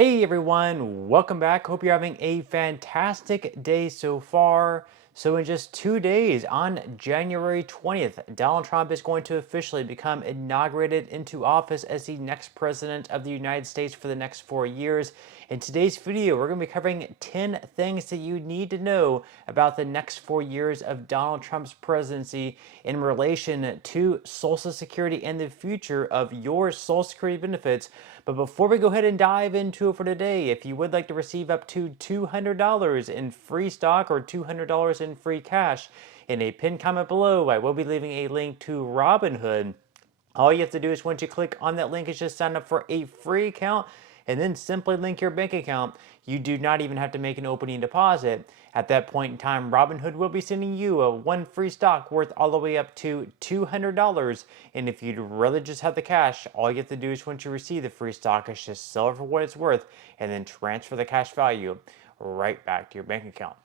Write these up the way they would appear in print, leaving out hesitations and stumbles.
Hey everyone, welcome back. Hope you're having a fantastic day so far. So, in just 2 days, on January 20th, Donald Trump is going to officially become inaugurated into office as the next president of the United States for the next 4 years. In today's video, we're going to be covering 10 things that you need to know about the next 4 years of Donald Trump's presidency in relation to Social Security and the future of your Social Security benefits. But before we go ahead and dive into it for today, if you would like to receive up to $200 in free stock or $200 in free cash, in a pinned comment below, I will be leaving a link to Robinhood. All you have to do is once you click on that link is just sign up for a free account and then simply link your bank account. You do not even have to make an opening deposit. At that point in time, Robinhood will be sending you a one free stock worth all the way up to $200. And if you'd rather just have the cash, all you have to do is once you receive the free stock is just sell it for what it's worth and then transfer the cash value right back to your bank account.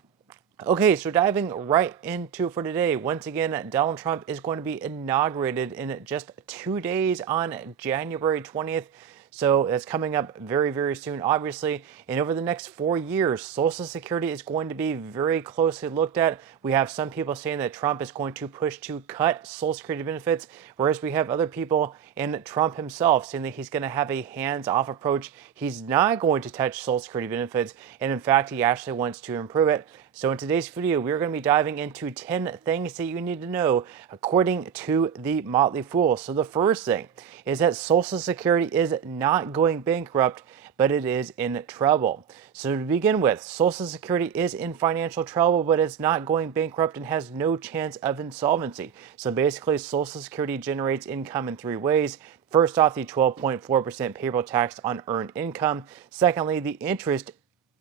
Okay, so diving right into for today, once again, Donald Trump is going to be inaugurated in just 2 days on January 20th. So that's coming up very, very soon, obviously. And over the next 4 years, Social Security is going to be very closely looked at. We have some people saying that Trump is going to push to cut Social Security benefits, whereas we have other people and Trump himself saying that he's going to have a hands-off approach. He's not going to touch Social Security benefits, and in fact, he actually wants to improve it. So in today's video, we're going to be diving into 10 things that you need to know according to the Motley Fool. So the first thing is that Social Security is not going bankrupt, but it is in trouble. So to begin with, Social Security is in financial trouble, but it's not going bankrupt and has no chance of insolvency. So basically, Social Security generates income in three ways. First off, the 12.4% payroll tax on earned income. Secondly, the interest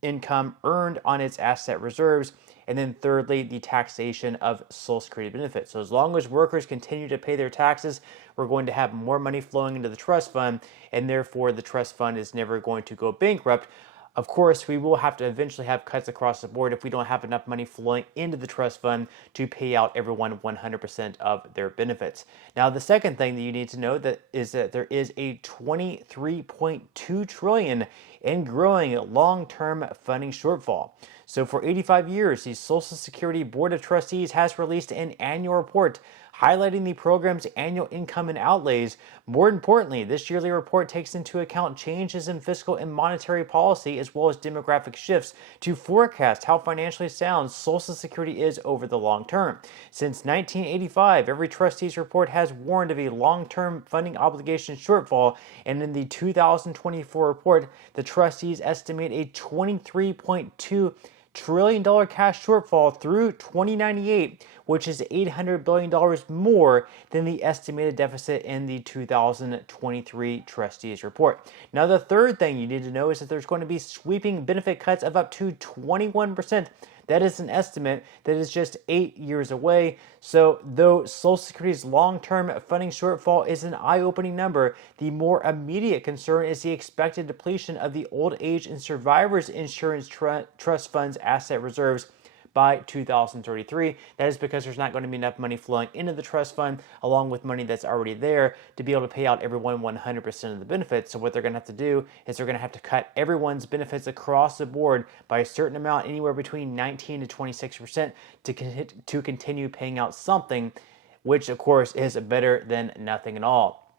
income earned on its asset reserves. And then thirdly, the taxation of Social Security benefits. So as long as workers continue to pay their taxes, we're going to have more money flowing into the trust fund, and therefore the trust fund is never going to go bankrupt. Of course, we will have to eventually have cuts across the board if we don't have enough money flowing into the trust fund to pay out everyone 100% of their benefits. Now, the second thing that you need to know is that there is a $23.2 trillion and growing long-term funding shortfall. So for 85 years, the Social Security Board of Trustees has released an annual report highlighting the program's annual income and outlays. More importantly, this yearly report takes into account changes in fiscal and monetary policy as well as demographic shifts to forecast how financially sound Social Security is over the long term. Since 1985, every trustee's report has warned of a long-term funding obligation shortfall, and in the 2024 report, the trustees estimate a $23.2 trillion cash shortfall through 2098, which is $800 billion more than the estimated deficit in the 2023 trustees report. Now, the third thing you need to know is that there's going to be sweeping benefit cuts of up to 21%. That is an estimate that is just 8 years away. So though Social Security's long-term funding shortfall is an eye-opening number, the more immediate concern is the expected depletion of the old age and survivors insurance trust funds asset reserves by 2033. That is because there's not going to be enough money flowing into the trust fund along with money that's already there to be able to pay out everyone 100% of the benefits. So what they're going to have to do is they're going to have to cut everyone's benefits across the board by a certain amount, anywhere between 19 to 26%, to continue paying out something, which of course is better than nothing at all.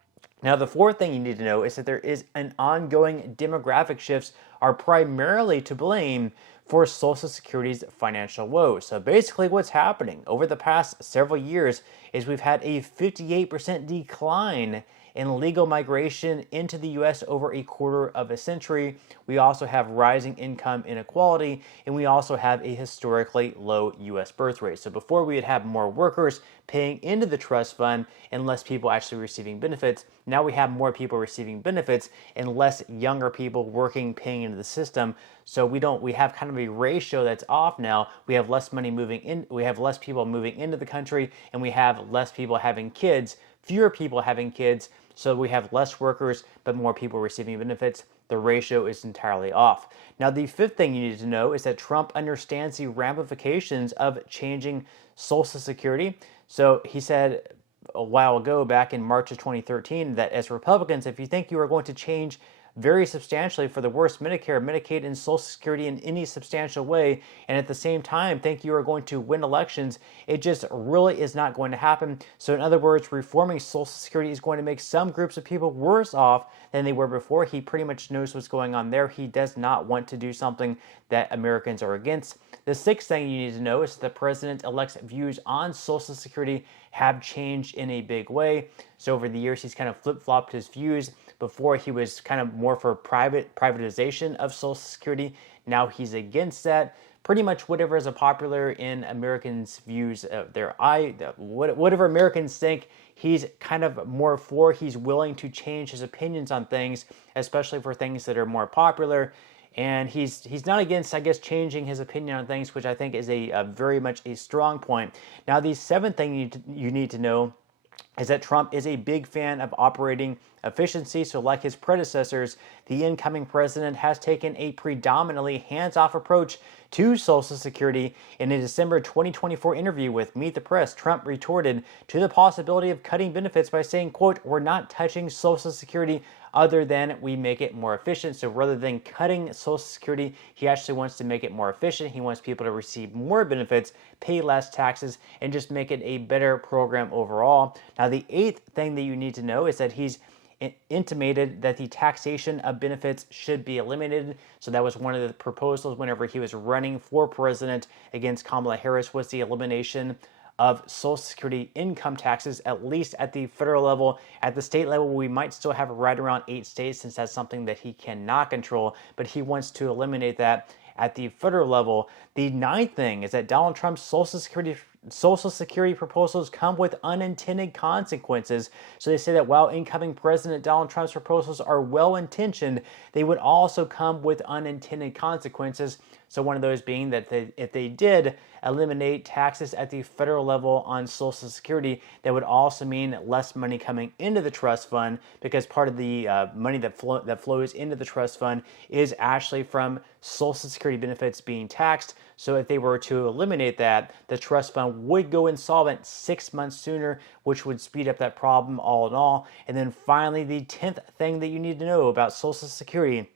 Now, the fourth thing you need to know is that there is an ongoing demographic shifts are primarily to blame for Social Security's financial woes. So basically what's happening over the past several years is we've had a 58% decline in legal migration into the U.S. over a quarter of a century. We also have rising income inequality, and we also have a historically low U.S. birth rate. So before we would have more workers paying into the trust fund and less people actually receiving benefits. Now we have more people receiving benefits and less younger people working, paying into the system. So we have kind of a ratio that's off now. We have less money moving in, we have less people moving into the country, and we have less people having kids, fewer people having kids. So we have less workers, but more people receiving benefits. The ratio is entirely off. Now, the fifth thing you need to know is that Trump understands the ramifications of changing Social Security. So he said a while ago, back in March of 2013, that as Republicans, if you think you are going to change very substantially for the worst Medicare, Medicaid, and Social Security in any substantial way, and at the same time think you are going to win elections, it just really is not going to happen. So in other words, reforming Social Security is going to make some groups of people worse off than they were before. He pretty much knows what's going on there. He does not want to do something that Americans are against. The sixth thing you need to know is that the president-elect's views on Social Security have changed in a big way. So over the years, he's kind of flip-flopped his views. Before, he was kind of more for privatization of Social Security. Now he's against that. Pretty much whatever is popular in Americans' views of whatever Americans think, he's kind of more for. He's willing to change his opinions on things, especially for things that are more popular. And he's not against, I guess, changing his opinion on things, which I think is a very much a strong point. Now, the seventh thing you need to know is that Trump is a big fan of operating efficiency. So like his predecessors, the incoming president has taken a predominantly hands-off approach to Social Security. In a December 2024 interview with Meet the Press, Trump retorted to the possibility of cutting benefits by saying, quote, "We're not touching Social Security other than we make it more efficient." So rather than cutting Social Security, he actually wants to make it more efficient. He wants people to receive more benefits, pay less taxes, and just make it a better program overall. Now, the eighth thing that you need to know is that he's intimated that the taxation of benefits should be eliminated. So that was one of the proposals whenever he was running for president against Kamala Harris, was the elimination of Social Security income taxes, at least at the federal level. At the state level, we might still have right around 8 states, since that's something that he cannot control, but he wants to eliminate that at the federal level. The ninth thing is that Donald Trump's Social Security proposals come with unintended consequences. So they say that while incoming President Donald Trump's proposals are well-intentioned, they would also come with unintended consequences. So one of those being that if they did eliminate taxes at the federal level on Social Security, that would also mean less money coming into the trust fund, because part of the money that flows into the trust fund is actually from Social Security benefits being taxed. So if they were to eliminate that, the trust fund would go insolvent 6 months sooner, which would speed up that problem all in all. And then finally, the 10th thing that you need to know about Social Security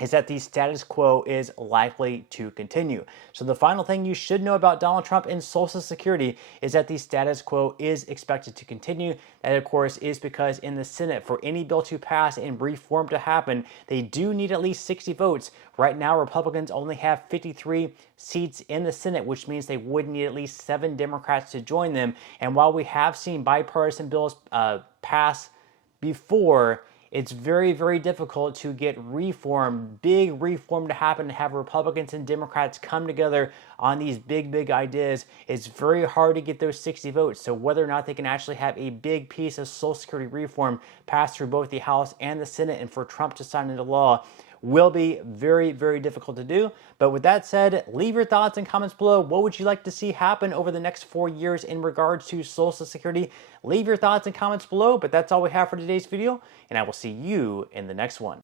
is that the status quo is likely to continue. So the final thing you should know about Donald Trump and Social Security is that the status quo is expected to continue. That, of course, is because in the Senate, for any bill to pass and reform to happen, they do need at least 60 votes. Right now, Republicans only have 53 seats in the Senate, which means they would need at least 7 Democrats to join them. And while we have seen bipartisan bills pass before, it's very, very difficult to get big reform to happen, to have Republicans and Democrats come together on these big ideas. It's very hard to get those 60 votes. So whether or not they can actually have a big piece of Social Security reform pass through both the House and the Senate, and for Trump to sign into law, will be very, very difficult to do. But with that said, leave your thoughts and comments below. What would you like to see happen over the next 4 years in regards to Social Security? Leave your thoughts and comments below. But that's all we have for today's video, and I will see you in the next one.